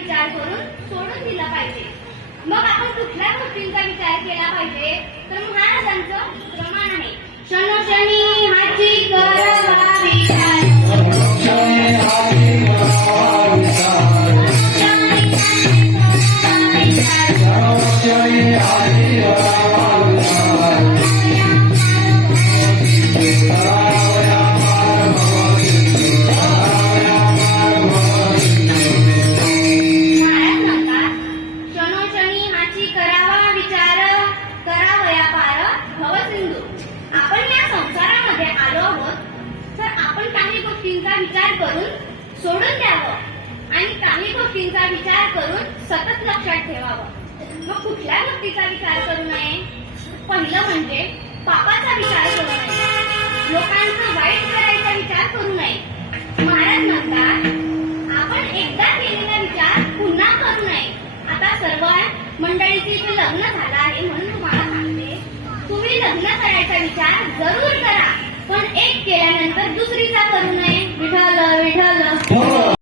विचार करून सोडून दिला पाहिजे. मग आपण कुठल्या गोष्टींचा विचार केला पाहिजे. तर महाराजांचं प्रमाण आहे. क्षणोक्षणी हाची करावा विचार क्षणोक्षणी करावा विचार करावया पार भवसिंधू. आपण या संसारामध्ये आलो आहोत तर आपण काही गोष्टींचा विचार करून सोडून द्यावं आणि काही गोष्टींचा विचार करून सतत लक्षात ठेवावं. मग कुठल्या गोष्टीचा विचार करू नये? पहिलं म्हणजे पापाचा विचार करू मंडळीचे इथे लग्न झालं आहे म्हणून तुम्हाला सांगते. तुम्ही लग्न करायचा विचार जरूर करा पण एक केल्यानंतर दुसरीचा करू नये.